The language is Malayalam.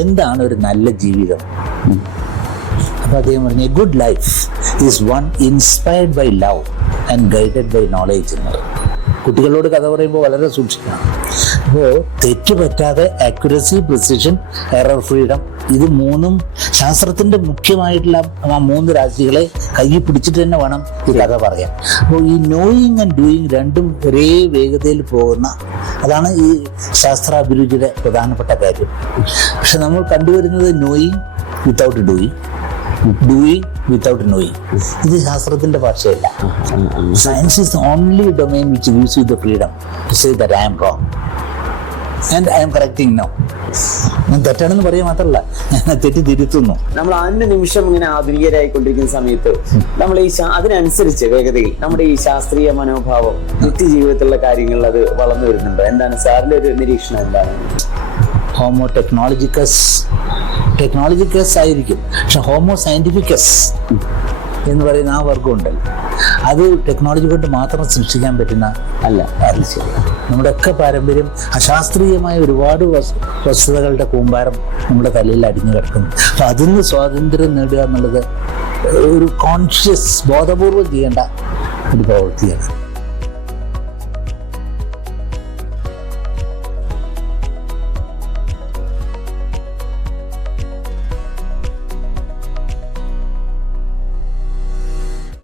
എന്താണ് ഒരു നല്ല ജീവിതം? അപ്പൊ അദ്ദേഹം പറഞ്ഞു, a good life is one inspired by love and guided by knowledge എന്നത്. കുട്ടികളോട് കഥ പറയുമ്പോൾ വളരെ സൂക്ഷിക്കണം. അപ്പോൾ തെറ്റ് പറ്റാതെ ആക്യുറസി, പ്രിസിഷൻ, എറർ ഫ്രീഡം, ഇത് മൂന്നും ശാസ്ത്രത്തിന്റെ മുഖ്യമായിട്ടുള്ള ആ 3 രാശികളെ കയ്യിൽ പിടിച്ചിട്ട് തന്നെ വേണം ഈ കഥ പറയാൻ. അപ്പോൾ ഈ നോയിങ് ആൻഡ് ഡൂയിങ് രണ്ടും ഒരേ വേഗതയിൽ പോകുന്ന, അതാണ് ഈ ശാസ്ത്രാഭിരുചിയുടെ പ്രധാനപ്പെട്ട കാര്യം. പക്ഷെ നമ്മൾ കണ്ടുവരുന്നത് knowing without doing, doing without knowing. ഇത് ശാസ്ത്രത്തിന്റെ ഭാഷയല്ല. Science is the only domain which gives you the freedom to say that I am wrong and I am correcting now. ഞാൻ തെറ്റാണെന്ന് പറയാൻ മാത്രമല്ല, ഞാൻ തെറ്റ് തിരുത്തുന്നു. നമ്മൾ അന്ന നിമിഷം ഇങ്ങനെ ആധുനികരായിക്കൊണ്ടിരിക്കുന്ന സമയത്ത് നമ്മൾ ഈ അതിനനുസരിച്ച് വേഗതയിൽ നമ്മുടെ ഈ ശാസ്ത്രീയ മനോഭാവം നിത്യജീവിതത്തിലുള്ള കാര്യങ്ങളിൽ അത് വളർന്നു വരുന്നുണ്ടോ? എന്താണ് സാറിന്റെ ഒരു നിരീക്ഷണം? എന്താണ്? ഹോമോ ടെക്നോളജിക്കസ് ആയിരിക്കും, പക്ഷെ ഹോമോ സയന്റിഫിക്കസ് എന്ന് പറയുന്ന ആ വർഗം ഉണ്ടല്ലോ, അത് ടെക്നോളജി കൊണ്ട് മാത്രം സൃഷ്ടിക്കാൻ പറ്റുന്ന അല്ല. നമ്മുടെയൊക്കെ പാരമ്പര്യം അശാസ്ത്രീയമായ ഒരുപാട് വസ്തുതകളുടെ കൂമ്പാരം നമ്മുടെ തലയിൽ അടിഞ്ഞു കിടക്കുന്നു. അപ്പൊ അതിന് സ്വാതന്ത്ര്യം നേടുക എന്നുള്ളത് ഒരു കോൺഷ്യസ്, ബോധപൂർവം ചെയ്യേണ്ട ഒരു പ്രവൃത്തിയാണ്.